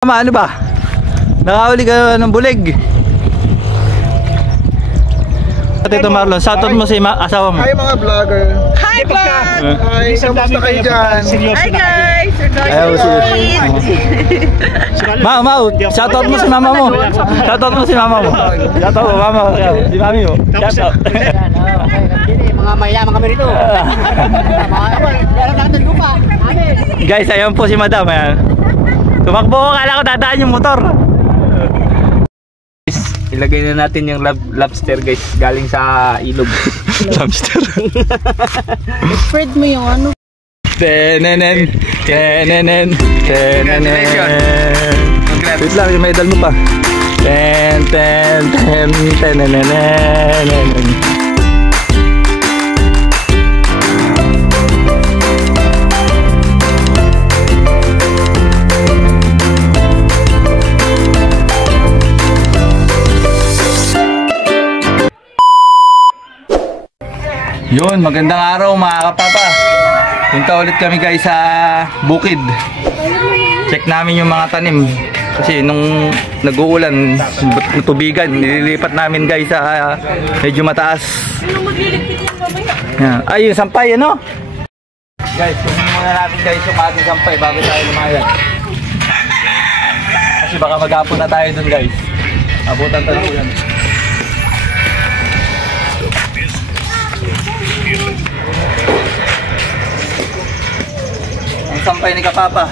Mama, ano ba? Nakahuli ka ng bulig. Tito Marlon, shoutout mo si asawa mo. Hi mga vlogger. Hi vlog! Hi, kamusta kayo dyan? Hi guys! Mau, shoutout mo si mama mo. Shoutout mo si mama mo. Shoutout mo, mama mo. Si mami mo. Shoutout. Mga mayaman kami rito. Guys, ayan po si madam. Ayan. Tumakbo ko, kala ko dadaan yung motor. Ilagay na natin yung lobster guys, galing sa ilog. Lobster. Spread mo yung ano. Tenenen. Tenenen. Tenenen. Wait lang, yung medal mo pa. Tenenen. Yun, magandang araw mga kapapa. Punta ulit kami guys sa bukid. Check namin yung mga tanim. Kasi nung nag-uulan, tubigan, nililipat namin guys sa medyo mataas. Yan. Ay, yung sampay, ano? Guys, kunin muna natin guys yung ating sampay bago tayo lumayan. Kasi baka maghapon na tayo dun guys. Abutan tayo yan. Ang sampay ni Kapapa.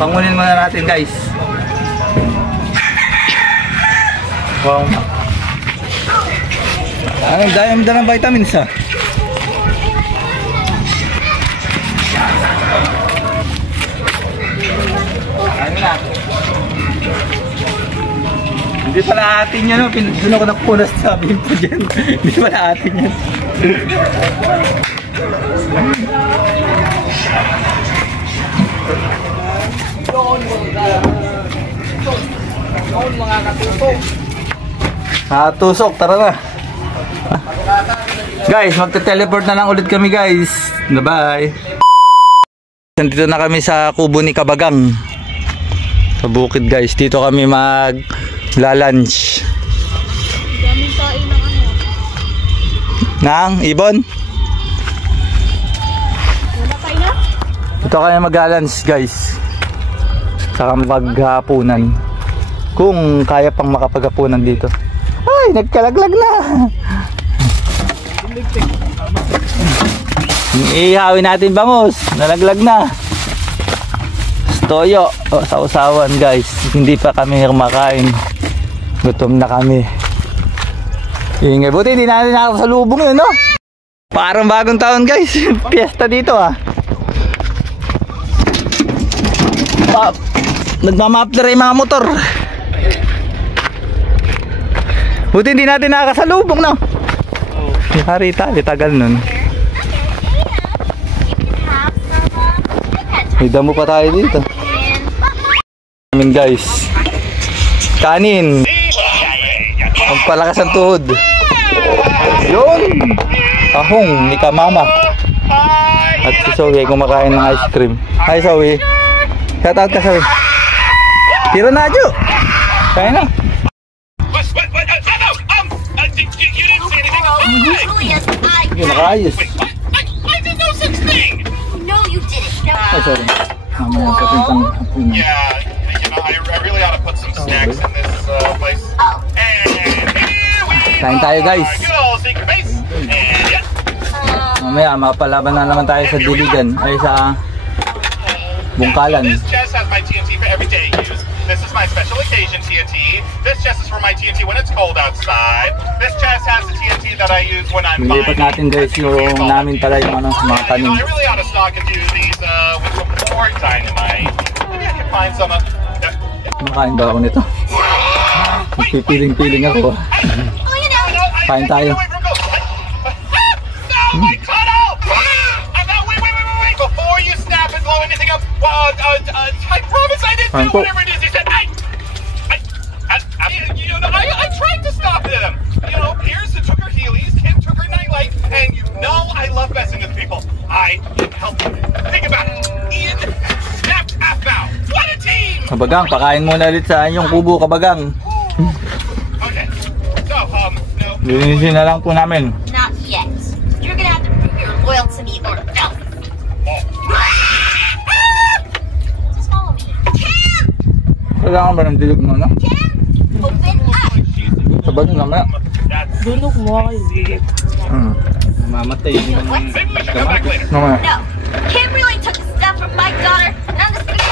Pangunin muna natin guys. Wow. Ang dami ng vitamins ha. Ano na? Hindi pala atin yan, no? Doon ako nakunas sa bimpo dyan. Hindi pala atin yan. Tusok, tara na. Guys, magte-teleport na lang ulit kami guys. Bye-bye. Nandito na kami sa kubo ni Kabagang. Sa bukid guys. Dito kami mag-lunch. Daming kain ng ano. Nang ibon? Wala tayo na? Dito kami mag-lunch guys. Saka maghapunan. Kung kaya pang makapaghapunan dito. Ay, nagkalaglag na. Ihawin natin bangus. Nalaglag na. Toyo. O, sausawan guys. Hindi pa kami kumakain. Gutom na kami. Ingay. Buti hindi natin nakasalubong yun, no? Parang bagong taon guys. Fiesta dito ah. Nagmamapler yung mga motor. Buti hindi natin nakakasalubong, no? Harita, tagal nun. May damo pa tayo dito. Amin guys. Kanin. Pagpalakas ang tuhod. Yun. Ahong ni Kamama. At si Zoe kumakain ng ice cream. Hi Zoe. Shout out ka Zoe. Tira na Jo. Kaya na. Sige, nakaayos. Ay, sorry. Yeah, you know, I really ought to put some snacks in this place. Kain tayo guys. Mamaya mapalaban na naman tayo sa diligan. Ay sa bungkalan. This chest has my TNT for everyday use. This is my special occasion TNT. This chest is for my TNT when it's cold outside. This chest has the TNT that I use when I'm mining. Nilipat natin guys yung namin pala yung ano, mga tanim. I really ought to stock and do these with some more dynamite. Maybe I can find some. Kumakain ba ako nito? Pipiling-piling ako. Kain tayo. Before you snap and blow anything up, I promise I didn't do whatever it is you said. I tried to stop them. You know, Pierce took her Heelys, Kim took her Nightlight, and you know I love messing with people. I can help you. Think about it. Ian snapped half out. What a team! Kabagang, pakain muna ulit sa inyong kubo, Kabagang. Okay. So, no. Linisin na lang po namin. Not yet. You're gonna have to prove you're loyal to me or else. Just follow me. Kim! Kailangan ba ng dilig mo, no? Kim! Open up! Kabagang naman. Dunok mo kayo. Mamatay yung Maybe we should come back later. Naman. No. Kim really took the stuff from my daughter, and I'm just gonna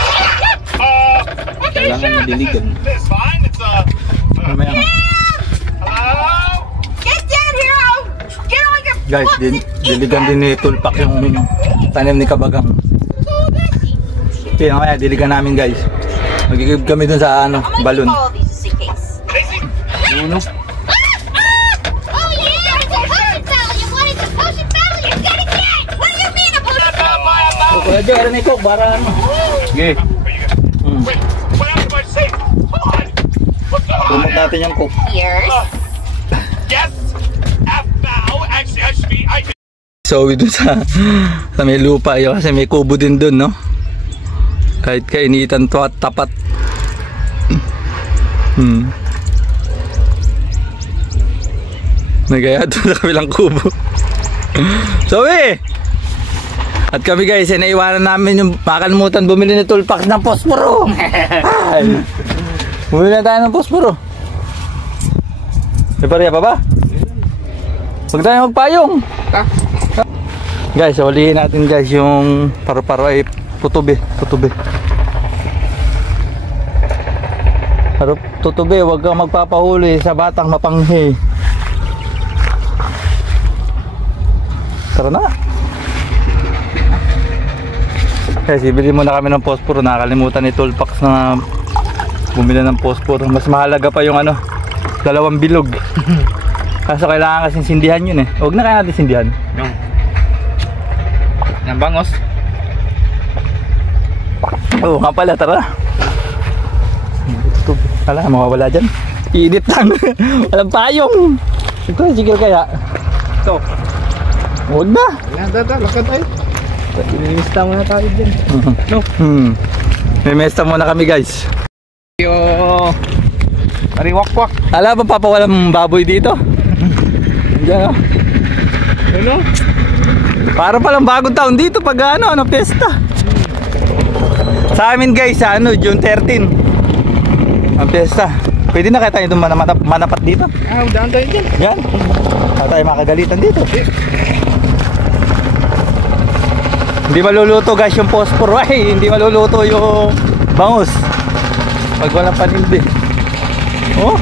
Okay, Kailangan sure. madiligan. It's fine. It's, Mamaya. hello? get down here! I'll get on your Guys, butts and eat diligan din ni Tulpak yung tanim ni Kabagang. Okay, mamaya, diligan namin guys. Magigib kami dun sa ano, I'm gonna balon. keep all of these just in case. Casey? Uno. Oh yeah, it's a potion battle! You wanted the potion battle, you're gonna get! What do you mean a potion battle? Kuya Joe, ano na ito? Para ano? Okay. Wait, what else am I saying? Hold on. What's the Tumot natin yung cook. Ears. Yes. F now. Actually, I should be. I could. So, dun sa may lupa yun kasi may kubo din dun, no? Kahit kainitan to at tapat. Nagaya doon sa kabilang kubo. So, at kami guys, naiwanan namin yung makalimutan bumili ni Tulpak ng posporo. Bumili na tayo ng posporo. May pariya pa ba? Huwag tayo magpayong. Guys, ulihin natin guys yung paru-paro ay tutubi. Tutubi, huwag kang magpapahuli sa batang mapanghi. Tara na. Guys, ibili muna kami ng posporo. Nakakalimutan ni Tulpak na bumili ng posporo. Mas mahalaga pa yung ano, 2 bilog. Kaso kailangan kasing sindihan yun eh. Huwag na kaya natin sindihan. Ang bangos. Oo nga pala, tara. Wala, mawawala dyan. Init lang. Walang payong. Ito, sigil kaya. Ito. Huwag na. Lakad tayo. Ilimista muna tayo dyan. No. May mesta muna kami guys. Yo. Pariwak-wak. Alam ba papawalang baboy dito? Diyan o. Ano? Para palang bagong taon dito pag ano, pesta. Sa amin guys, sa ano, June 13. Ang pesta. Pwede na kaya tayo itong manapat dito? Daan tayo dyan. Yan. Kaya tayo makagalitan dito. Hindi maluluto guys yung posporo. Ay, hindi maluluto yung bangus pag walang panilbi. Oh.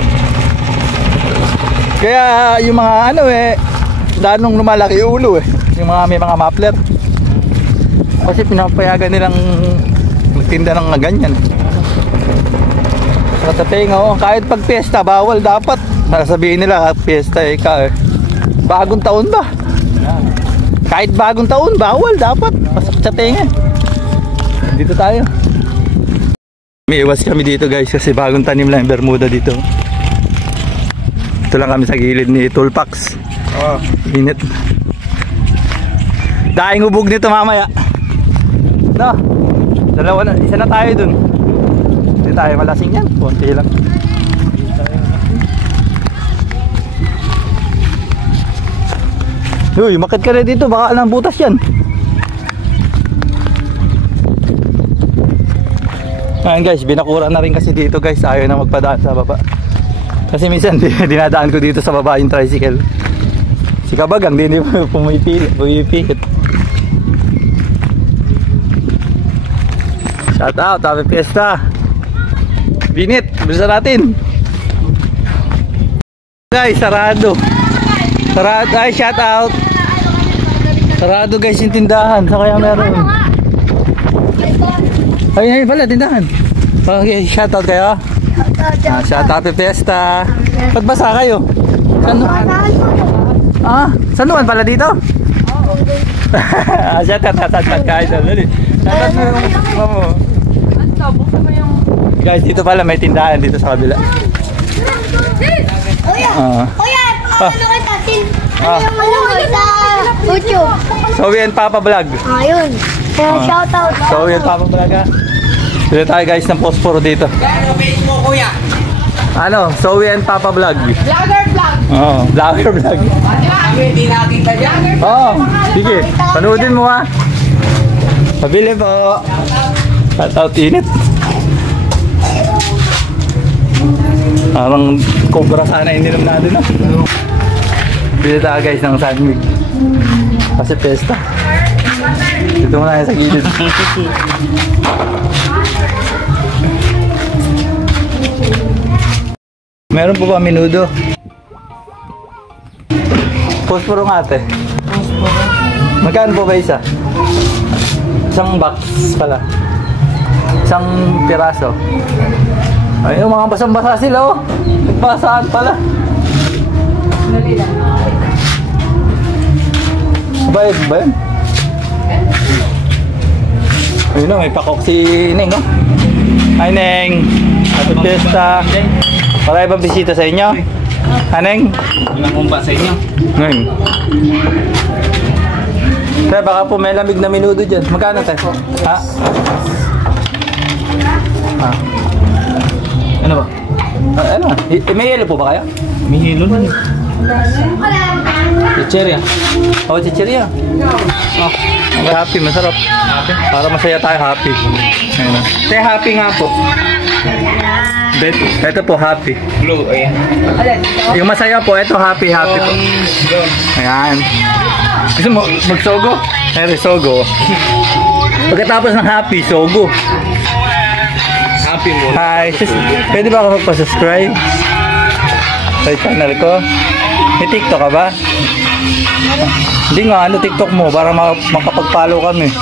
Kaya yung mga ano lalong lumalaki yung ulo yung mga may mga maplet. Kasi pinapayagan nilang magtinda ng ganyan. Sa tenga, kahit pag piyesta bawal dapat. Sasabihin nila piyesta bagong taon ba? Kahit bagong taon bawal dapat. Masakit sa tenga. Dito tayo. May iwas kami dito guys kasi bagong tanim lang yung Bermuda dito. Ito lang kami sa gilid ni Tulpax. Init. Daing hubog nito mamaya. No. Dalawa na, isa na tayo dun. Hindi tayo malasing yan. Konti lang. Uy, makit ka na dito. Baka alang butas yan. Ayan guys, binakura na rin kasi dito guys. Ayaw na magpadaan sa baba. Kasi minsan dinadaan ko dito sa baba yung tricycle. Si Kabagang hindi pumipikit. Shout out, happy fiesta. Binit, bilisan natin. Guys, sarado. Sarado, ay shout out. Sarado guys yung tindahan. Sa kaya meron. Ay pala, tindahan. Okay, shout out kayo. Shout out, happy fiesta. Ba't basa kayo? San Juan pala dito? Shout out kayo. Shout out mo yung mamo. Guys, dito pala may tindahan dito sa kabila. Kuya, ano ka tatin? Ano sa YouTube? Zoe and Papa Vlog. Ayun. Shout out. Zoe and Papa Vlog ha. Bili tayo guys ng posporo dito. Ano, Facebook kuya? Ano, Zoe and Papa Vlog. Vlogger vlog. Oo, vlogger vlog. Hindi natin ka dyan. Oo, sige. Panoodin mo ha. Pabili po. Shoutout init. Parang cobra sana ininom natin no? Bili tayo guys ng sandwich. Kasi pesta. Dito muna sa gilid. Meron po ba minudo? Posporo nga ate. Magkano po ba isa? Isang box pala. Isang piraso. Ay, yung mga basang-basa sila oh. Nagbasaan pala. Bayad ba yun? Ayun o, may pakok si Neng oh. Hi Neng. Happy Fiesta. Marami bang bisita sa inyo? Aneng? Ilang kumba sa inyo? Ngayon. Kaya baka po may lamig na minudo dyan. Magkano tayo? Ha? Ha? Ano ba? Ano? May yelo po ba kayo? May hilo na. Chicheria. Oh, chicheria. Oh, happy, masarap. Para masaya tayo, happy. Ayun na. Tayo happy nga po. Bet, ito po happy. Blue, ayan. Yung masaya po, ito happy po. Ayan. Gusto mo magsogo? Ere, sogo. Pagkatapos ng happy, sogo. Happy mo. Hi, pwede ba ako magpa-subscribe sa channel ko? May TikTok ka ba? Hindi nga, ano TikTok mo para makapag-follow kami.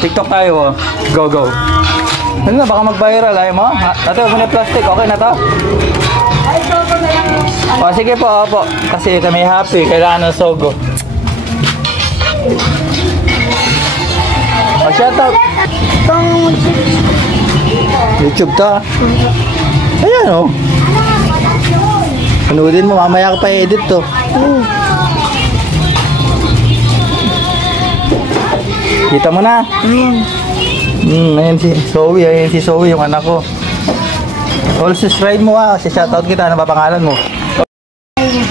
TikTok tayo, oh. Go, go. Ano na, baka mag-viral, ayaw mo? Ate, huwag mo na plastic, okay na to? O, sige po, opo. Kasi kami happy, kailangan ng sogo. O, shoutout. YouTube to. Ayan, oh. Panoodin mo, mamaya ka pa edit to. Kita mo na. Ayan si Zoe, yung anak ko. All subscribe mo ha, kasi shoutout kita. Ano ba pangalan mo?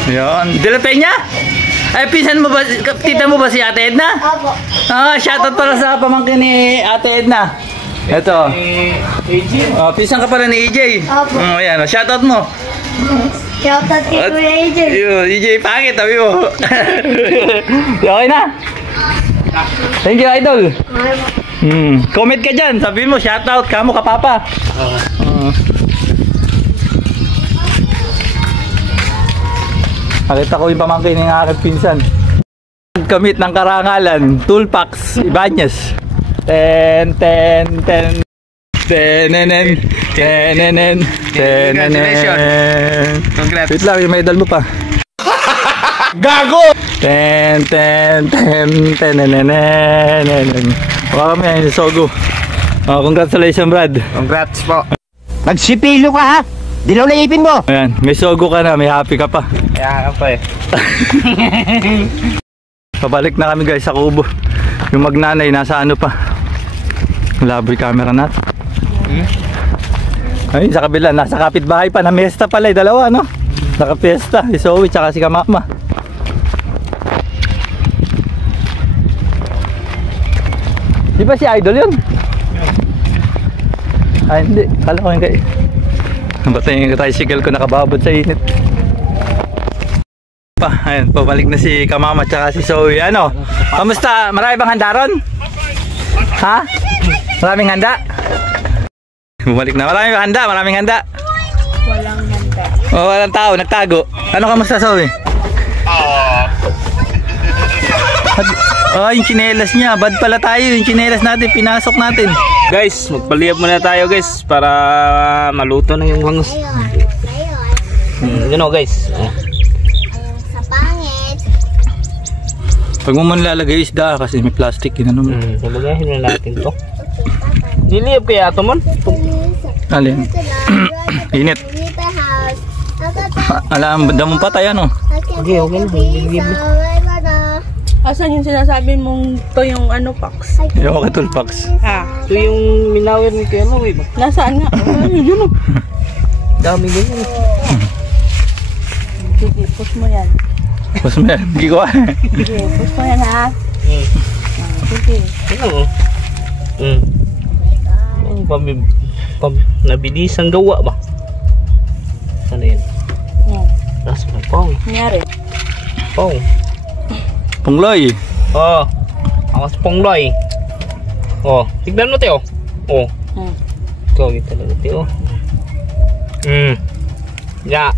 Ayan. Dilapay niya? Ay, pinsan mo ba, tita mo ba si Ate Edna? Opo. Ah, shoutout pala sa pamangkin ni Ate Edna. Ito. Pinsan ka pala ni EJ. Opo. Ayan, shoutout mo. Shoutout kay Kuya AJ. Yun, EJ pangit, tabi mo. Okay na? Thank you, idol. Comment ka dyan, sabi mo, shoutout, kamo ka papa. Nakita ko yung pamangkin ng aking pinsan. Kamit ng karangalan, Toolpax, Ibanez. 10. Congrats. Wait lang, yung medal mo pa. Gago! 10. Baka kami yan, Sogo. Oh, congratulations, Brad. Congrats po. Magsipilo ka ha? Dilaw na ipin mo. Ayan, may Sogo ka na, may happy ka pa. Kaya ka pa eh. Pabalik na kami guys sa kubo. Yung magnanay nasa ano pa. Laboy camera natin. Ay, sa kabila, nasa kapitbahay pa. Namesta pala, dalawa no? Nakapiesta, si Zoe tsaka si Kamama. Di ba si Idol yun? Ay hindi, kala ko yung kay batay yung tricycle ko nakababot sa init. Ayun, pabalik na si Kamama tsaka si Zoe. Ano? Kamusta? Marami bang handa ron? Ha? Maraming handa? Bumalik na. Maraming handa, maraming handa. Walang handa. Oh, walang tao, nagtago. Ano kamusta, Zoe? Oh, yung chinelas niya. Bad pala tayo. Yung chinelas natin, pinasok natin. Guys, magpaliyab muna tayo guys para maluto na yung bangus. You know guys. Sa pangit. Pag mo man lalagay isda kasi may plastic. Yun ano mo. Sabagahin na natin to. Diliyab kaya ito man? Alin? Init. Alam, damong patay ano? Okay, okay na. Ah, Asan yung sinasabi mong to yung ano, Pax? Yung okay, Tulpax. Ha? Ito yung minawir ni Kuya Maui ba? Nasaan nga? Yun o. Dami ganyan. Sige, push mo yan. Mas mo yan. Hindi ko Sige, push mo yan ha. Sige. Ano? Nabilisang gawa ba? Ano yun? Tapos pong. Nangyari. Pong. Pungloy. Oh. Ako si Pongloy. Oh. Tignan mo, Teo. Oh. Ikaw, kita talaga, Teo. Ya.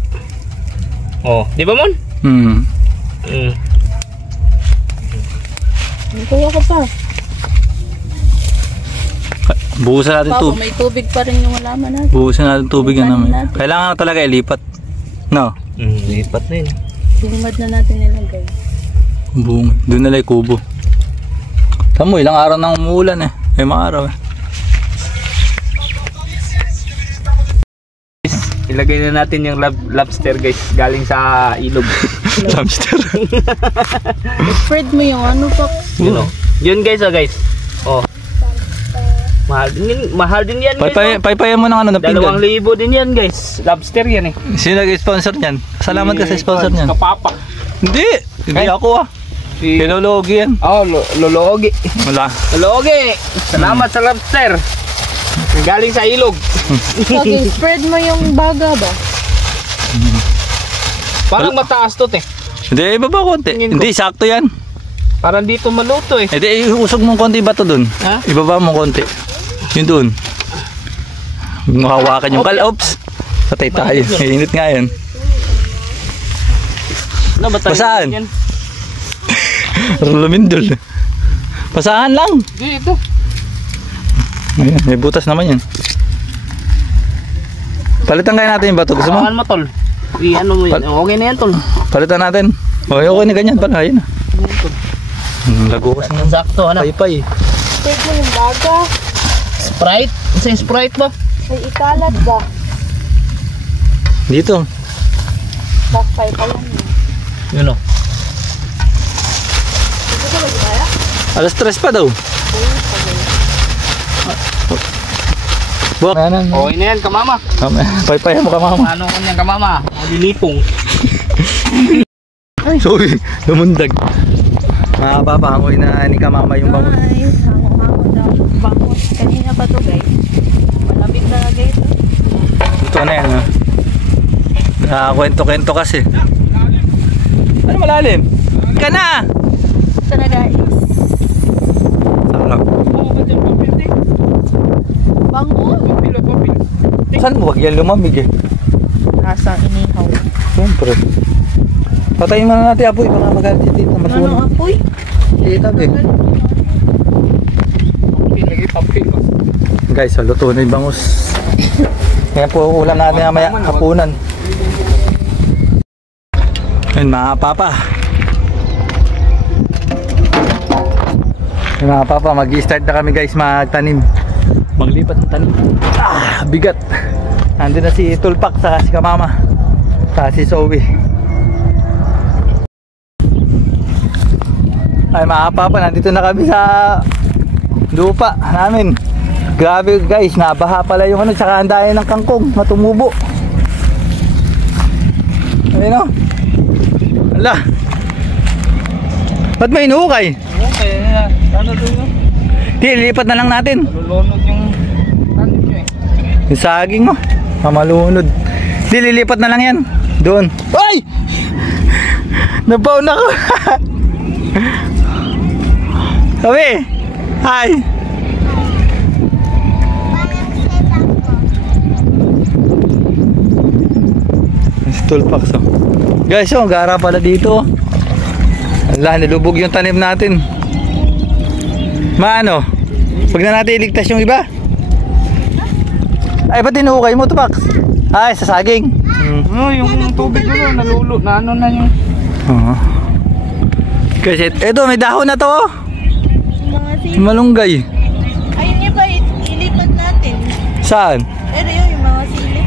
Oh. Di ba, Mon? Kuha ka pa. Buhusan natin Papa, tubig. may tubig pa rin yung halaman natin. Buhusan natin tubig yan naman. Natin. Kailangan talaga ilipat. No? Lipat na yun. Bungad na natin nilagay. Buong. Doon nalay kubo. Tamo, ilang araw nang umuulan eh. May mga araw eh. Ilagay na natin yung lobster, guys. Galing sa ilog. Lobster. Spread mo yung ano, Pax. Yun, oh. Yun, guys, oh, guys. Oh. Mahal din yan, guys. Paypayan mo ng ano na pinggan. 2,000 din yan, guys. Lobster yan eh. Sino nag-sponsor niyan? Salamat ka sa sponsor niyan. Kapapa. Hindi ako ah. Kilologi yan. Oh, lologi. Wala. Lologi. Salamat sa lobster. Galing sa ilog. Okay, spread mo yung baga ba? Parang mataas to, te. Hindi, ibaba konti. Hindi, sakto yan. Parang dito maluto eh. Hindi, iusog mong konti ba to dun? Ha? Ibaba mo konti. Yun dun. Mahawakan yung Oops! Patay tayo. Mainit nga yan. Ano ba tayo? Basahan. Yan? Lumindol. Basahan lang. Dito. Ayan, may butas naman yan. Palitan kaya natin yung bato. Gusto mo? Hawakan mo, tol. Ano mo yun? Okay na yan, tol. Palitan natin. Okay na ganyan pala. Ayun. Lago kasi ng Sakto, ano? paypay. Spread mo yung baga. Sprite? Isa yung Sprite ba? May ikalat ba? Dito. Bakpay pa yan. Yun, oh. Alas 3 pa daw. Buwak. Okay na yan, kamama. Paypay mo ka mama. Ano ko niyan, kamama? Dilipong. Sorry, lumundag. Mga papahangoy na ni kamama yung bangon. Guys, hango-hango daw. Bangon. Kanina pa to, guys. Malamig na guys. Ito na yan ha. Kwento-kwento kasi. Ano malalim? Ka na! Ito na guys. Sarap. Bango. Saan mo wag yan lumamig eh? Nasa inihaw. Siyempre. Patayin mo na natin apoy. Baka magalit si tita. Ano Masunog. apoy? Tita eh. Guys, so luto na yung bangus. Kaya po ulam natin mamaya hapunan. Ayun mga papa. Ayun mga papa, mag-i-start na kami guys magtanim. Maglipat ng tanim. Bigat. Nandun na si Tulpak saka si Kamama. Saka si Zoe. Ay mga papa, nandito na kami sa lupa namin. Grabe guys, nabaha pala yung ano, tsaka ang daya ng kangkong na tumubo. Ayun o. Ala. Ba't may inuukay? Okay, ano doon yun? Di, lipat na lang natin. Lulunod yung tanim nyo eh. Yung saging mo. Mamalunod. Di, lilipat na lang yan. Doon. Ay! Nabaw na ko. Sabi. Hi. Tulpak so. Guys, oh, gara pala dito. Ala, nilubog yung tanim natin. Maano? Pag na natin iligtas yung iba. Ay, ba't tinukay mo, Tupax? Ay, sa saging. Ano, yung tubig yun, nalulo, na ano na yung... Kasi, eto, may dahon na to. Mga sili. Malunggay. Ayun niya ba, ilipat natin. Saan? Pero yun, yung mga sili.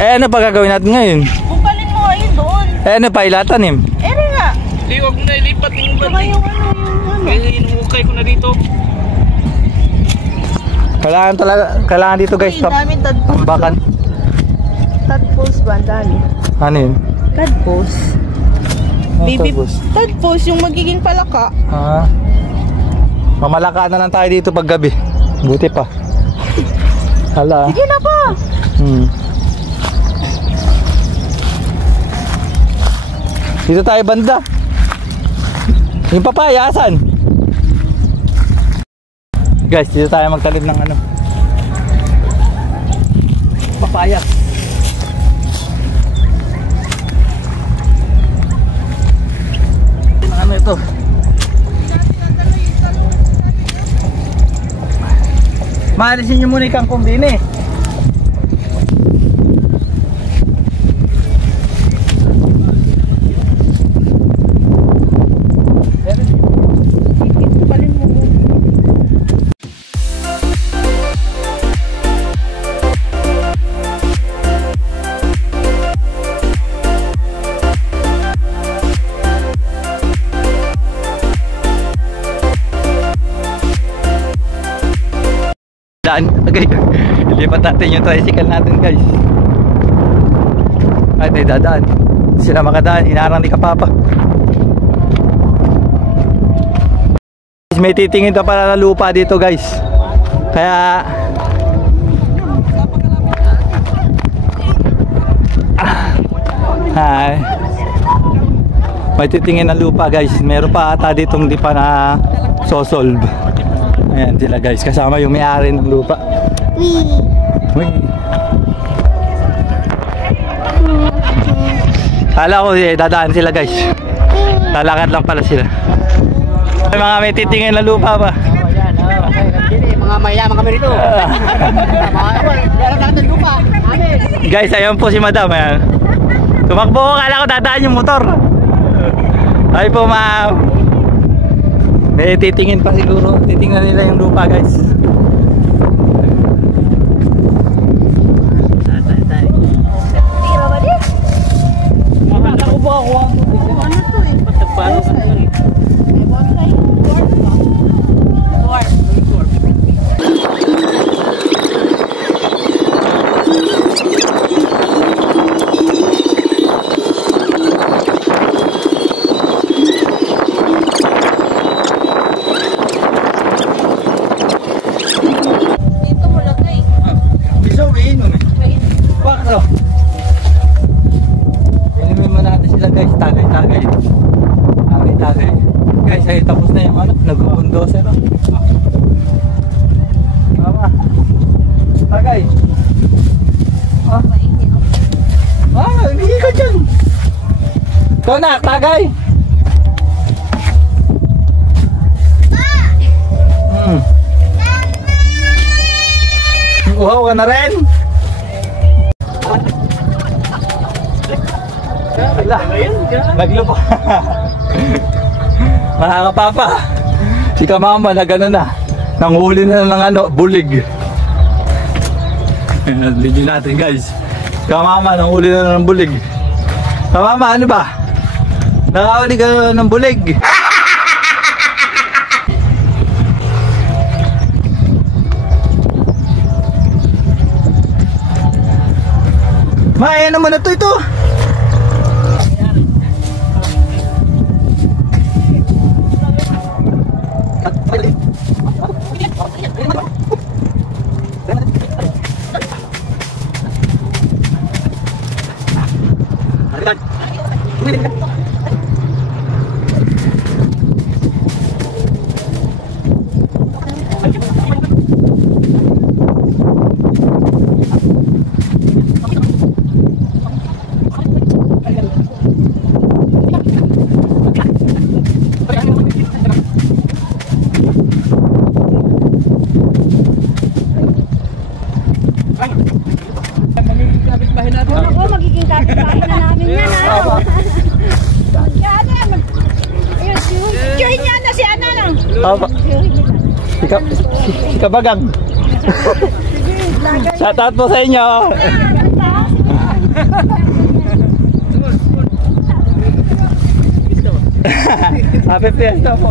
Ano pa gagawin natin ngayon? Bungkalin mo ayun doon. Ano pa ilatanim? Ere nga. Hindi, huwag mo na ilipat yung Saka bandi. yung ano. Kaya inuukay ko na dito. Kailangan dito guys. Ay, daming tadpoles. Tambakan. Tadpoles ba? Ang dami. Ano yun? Tadpoles. Baby, tadpoles? tadpoles yung magiging palaka. Ah. Mamalaka na lang tayo dito pag gabi. Buti pa. Hala. Sige na pa. Dito tayo banda. Yung papaya, asan? Guys, dito tayo magtalim ng ano. Papaya. Ano ito? Maalisin nyo muna yung kangkong din eh. Okay, lipat natin yung tricycle natin guys. Ay, tayo dadaan. Sila makadaan, hinarang ni Kapapa. May titingin pa pala na lupa dito guys. Kaya ay, may titingin na lupa guys. Meron pa ata ditong di pa na sosolve. Ayan sila guys, kasama yung may-ari ng lupa. Uy. Kala ko dadaan sila guys. Lalakad lang pala sila. May mga may titingin na lupa pa. Mga mayaman kami rito. Guys, ayan po si Madam. Ayan. Tumakbo ko, kala ko dadaan yung motor. Ay po ma'am. Eh, titingin pa siguro. Titingnan nila yung lupa guys. Tira ba din? Makala ko ba ako? Ano to eh? Patagpano ka na rin. Dito mo lagay. Bisa umiinom eh. Bakit oh? Inumin mo natin sila guys. Tagay-tagay. Tagay-tagay. Guys, ay tapos na yung ano. Nag-bulldozer oh. Tama. Tagay. Ah. Hindi ka dyan. Ikaw na, tagay. Uhaw ka na rin. Wala. Naglupa. Mga kapapa. Si Kamama na gano'n na. Nanghuli na ng ano, bulig. Video natin guys. Kamama, nanghuli na ng bulig. Kamama, ano ba? Nakahuli ka ng bulig. Maya naman na to ito. Ako, magiging kapitbahay na namin yan, ha? Join niya na si Ana lang. Si Kabagang. Shoutout po sa inyo. Happy Fiesta po.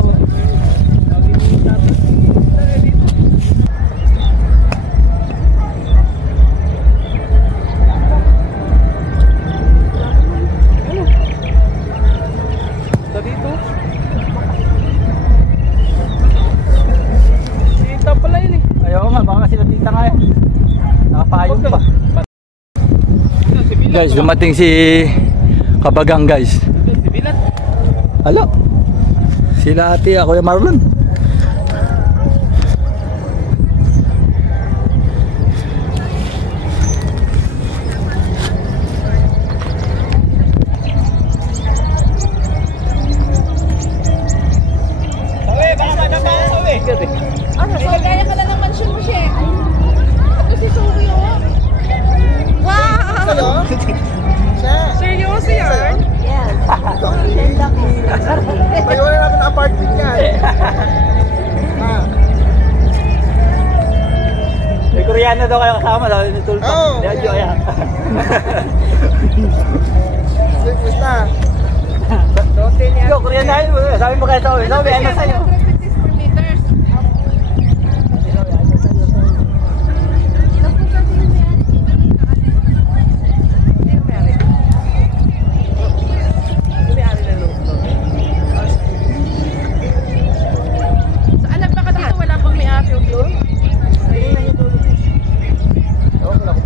Dito. Tita pala yun eh. Ayaw nga, baka sila tita nga eh. Nakapayong pa. Guys, dumating si Kabagang guys. Alo. Sila ate, Kuya Marlon. Ano, so gaya ka na ng mansion mo siya. Ito si Suki oh. Wow! Seryoso yan? Yes. Tayo na namin ang apartment yan. May Koreano daw kayo kasama daw ni Tulpa. Oo. Diyan yan. Basta. Yo, Koreano tayo. Sabi mo kayo sa uwi. Sabi, ano sa'yo? 150 square meters. Saan nagpaka dito? Wala pang may-ari o doon?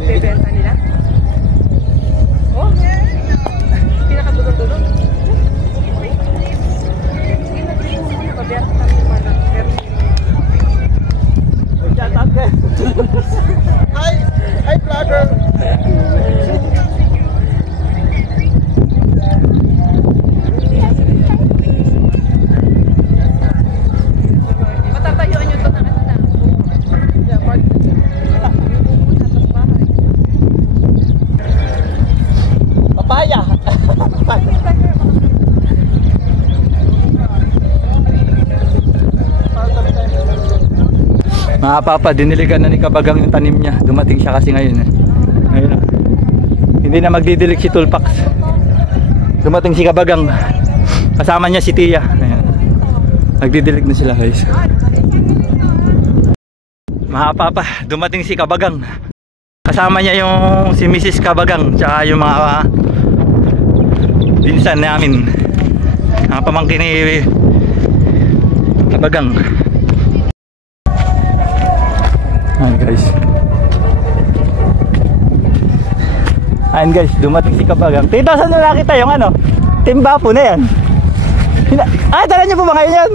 Bebenta nila? Oh? Pinakadulog-dulog? Hi vlogger. Matatayuan nyo ito ng ano na? Papaya. Mga papa, diniligan na ni Kabagang yung tanim niya. Dumating siya kasi ngayon eh. Ngayon na. Hindi na magdidilig si Tulpax. Dumating si Kabagang. Kasama niya si Tia. Ayan. Nagdidilig na sila guys. Mga papa, dumating si Kabagang. Kasama niya yung si Mrs. Kabagang. Tsaka yung mga pinsan namin. Mga pamangkin ni Kabagang. Ayan guys. Ayan guys, dumating si Kabagang. Tito, saan na nakita yung ano? Timba po na yan. Dala niyo po ba ngayon yan?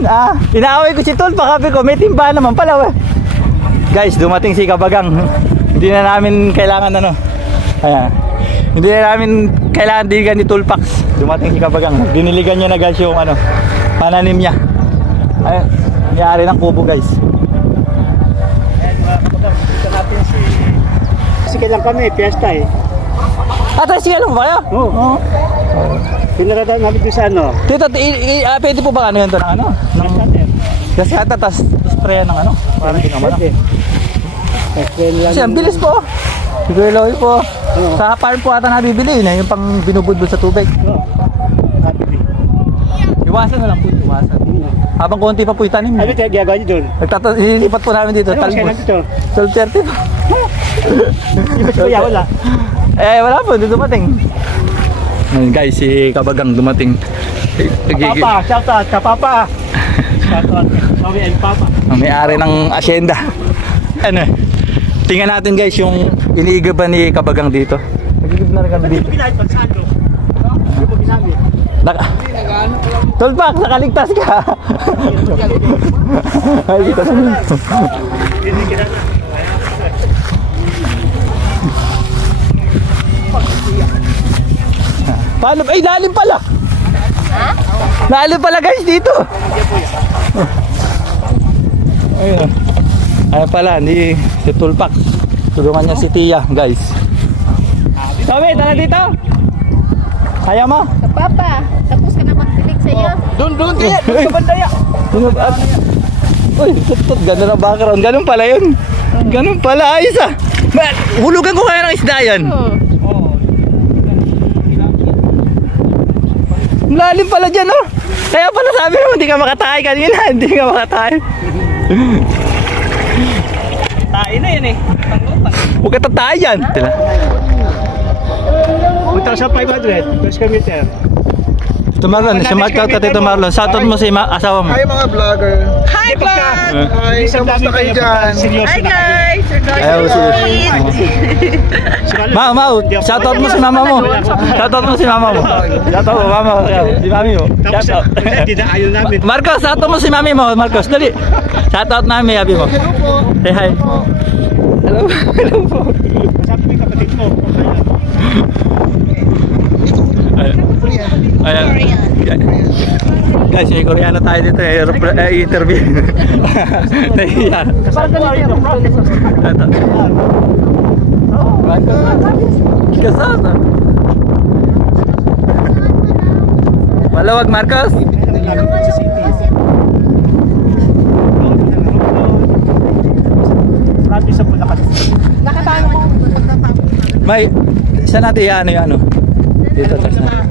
Inaaway ko si Tulpa, sabi ko may timba naman pala. Guys, dumating si Kabagang. Hindi na namin kailangan ano. Ayan. Hindi na namin kailangan diligan ni Tulpax. Dumating si Kabagang. Diniligan niya na guys yung ano, pananim niya. Ayan, nangyari ng kubo guys. Dito natin kasi kailan kami, piyesta eh. Sige lang ba kayo? Oo. Pinaradaan namin doon sa ano. Tito, pwede po ba ano yun to ng ano? Kasi ata, tas sprayan ng ano? Parang ginawa na. Kasi ang bilis po. Siguro Loy po. Sa farm po ata nabibili na yung pang binubudbud sa tubig. Iwasan na lang po, iwasan. Habang konti pa po yung tanim. Ano tayo gagawa niyo doon? Ililipat po namin dito. Ano kailan dito? 12:30 po. Iba si Kuya, wala. Wala po, dito dumating. Ngayon guys, si Kabagang dumating. Papa, shout out ka Papa. Shout out. Mami and Papa. Ang may-ari ng asyenda. Ano eh. Tingnan natin guys yung iniigaban ni Kabagang dito. Nagigib na rin kami dito. Ginahit pag saan Hindi mo ginamit. Tulpak, nakaligtas ka. Ay, ligtas mo. Hindi ginamit. Paano? Ay, lalim pala. Lalim pala guys dito. Ayun. Ayun pala, hindi si Tulpak. Tulungan niya si Tia guys. Sabi, tara dito. Kaya mo? Papa, tapos ka na magtilig sa iyo. Doon kaya, doon sa bandaya. Uy, tutot, ganda ng background. Ganun pala yun. Ganun pala, ayos ah. Hulugan ko kaya ng isda yan. Lalim pala dyan, oh. Kaya pala sabi mo, hindi ka makatahay kanina. Hindi ka makatahay. Tayo na yan eh. Huwag ka tatay dyan. 1,500 per square meter. Ito Marlon, si Mark out at ito Marlon. Shoutout mo si asawa mo. Hi mga vlogger. Hi, vlog! Hi, kamusta kayo dyan? Hi, guys! We're going Ayaw, to sige. eat. Mau, shoutout mo si mama mo. Shoutout mo si mama mo. Shoutout mo, mama mo. Si mami mo. Tapos, Shoutout. hindi na ayaw namin. Marcos, shoutout mo si mami mo. Marcos, dali. Shoutout namin, habi mo. Say hi. Hello. Hello po. Sabi ko yung kapatid mo. Ayan. Guys, may Koreano tayo dito. Interview. Nahiya. Kasama. Malawag, Marcos. Marami sa Bulacan. May, isa natin ano yung ano. Dito, tapos na.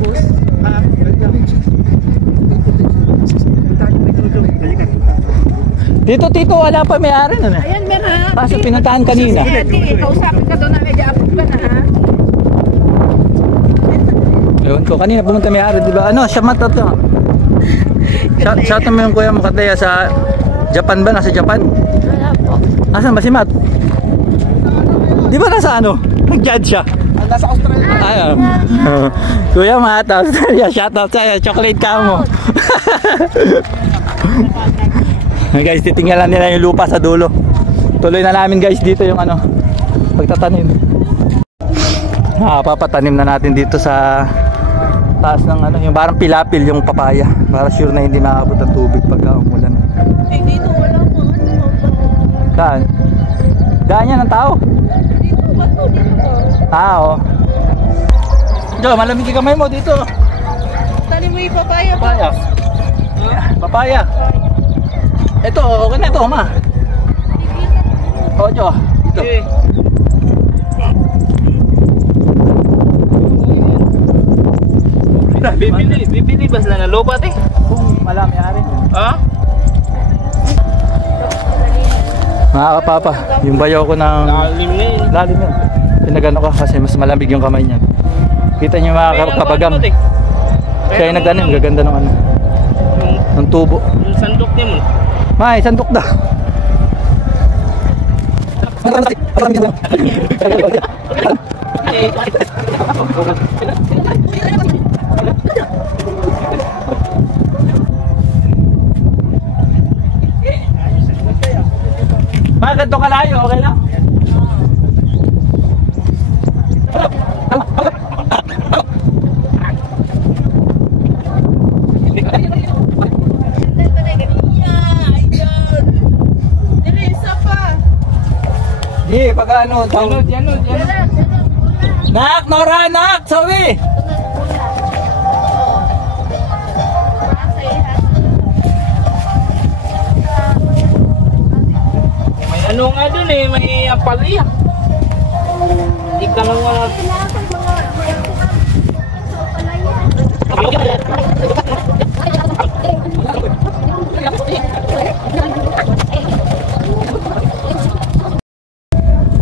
Dito, Tito, wala pa may-ari na na. Ayan, meron na. Kaso pinuntahan kanina. Ate, kausapin ka doon na medyo-apog ka na, ha? Ewan ko, kanina pumunta may-ari, di ba? Ano, siya mata to. Shout mo yung kuya mo Kataya sa Japan ba? Nasa Japan? Wala po. Asan ba si Matt? Di ba nasa ano? Nag-judge siya. Nasa Australia. Ayaw. Kuya Matt, Australia, shoutout sa'yo. Chocolate ka mo. Guys, titingnan nila yung lupa sa dulo. Tuloy na namin guys dito yung ano, pagtatanim. Papatanim na natin dito sa taas ng ano, yung parang pilapil yung papaya. Para sure na hindi maabot ang tubig pagka umulan. Eh, dito wala po. Saan? Daan yan ng tao? Dito, bato, dito. Oo. Jo, malamig yung kamay mo dito. Tali mo yung papaya po. Papaya. Papaya. Ito, okay na ito, ma. O, Jo. Ito. Bibili ba sila ng lobat eh? Kung malami-ari. Ha? Mga kapapa, yung bayaw ko ng... Lalim na yun. Lalim yun. Pinagano ko kasi mas malamig yung kamay niya. Kita niyo mga kabagang. Siya yung nagdanim, gaganda ng ano. Ng tubo. Yung sandok niya mo. May, sandok na. Ma, ganito kalayo, okay lang? Di, pag ano, Nak, Nora, nak, sawi. May ano nga dun eh, may apalya. Ika lang nga.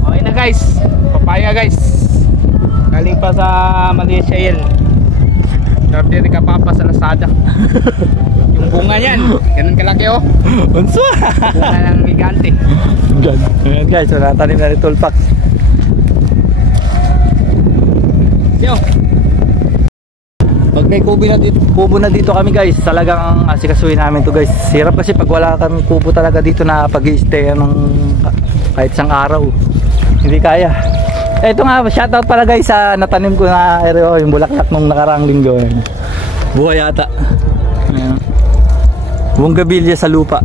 Okay na guys, papaya guys. Galing pa sa Malaysia yan. Order ka papa sa Lazada. Yung bunga niyan, ganun kalaki oh. Unsa? Bunga ng gigante. Ayan guys, so natanim na ni Tulpak. Yo. Pag may kubo na dito kami guys, talagang asikasuhin namin to guys. Hirap kasi pag wala kami kubo talaga dito na pag-i-stay ng kahit isang araw. Hindi kaya. Ito nga, shoutout pala guys sa natanim ko na area, yung bulaklak nung nakaraang linggo. Buhay yata. Ayan. Bonggabilya sa lupa.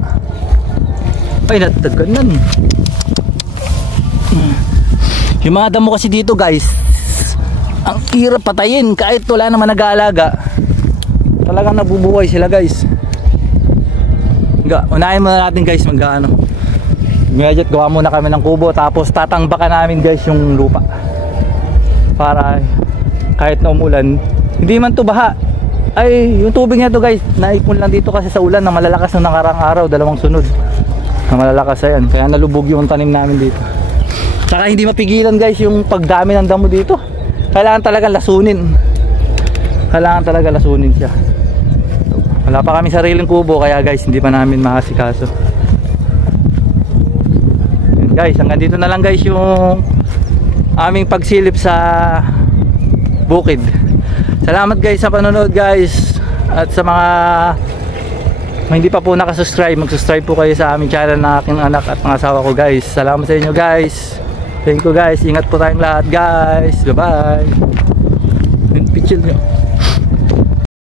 Ay, nataganda. Yung mga damo kasi dito guys, ang hirap patayin kahit wala naman nag-aalaga. Talagang nabubuhay sila guys. Unahin muna natin guys mag-ano. Medyo gawa muna kami ng kubo, tapos tatangbakan namin guys yung lupa para kahit na umulan hindi man to baha, Ay, yung tubig nito guys, naipon lang dito kasi sa ulan na malalakas ng nakarang araw, dalawang sunod. Na malalakas ayan, kaya nalubog yung tanim namin dito. Saka hindi mapigilan guys yung pagdami ng damo dito. Kailangan talaga lasunin. Kailangan talaga lasunin siya. Wala pa kami sariling kubo kaya guys hindi pa namin makasikaso. Yun guys, hanggang dito na lang guys yung aming pagsilip sa bukid. Salamat guys sa panonood guys. At sa mga hindi pa po nakasubscribe, mag-subscribe po kayo sa aming channel na aking anak at mga asawa ko guys. Salamat sa inyo guys. Thank you guys. Ingat po tayong lahat guys. Bye bye. Picture nyo.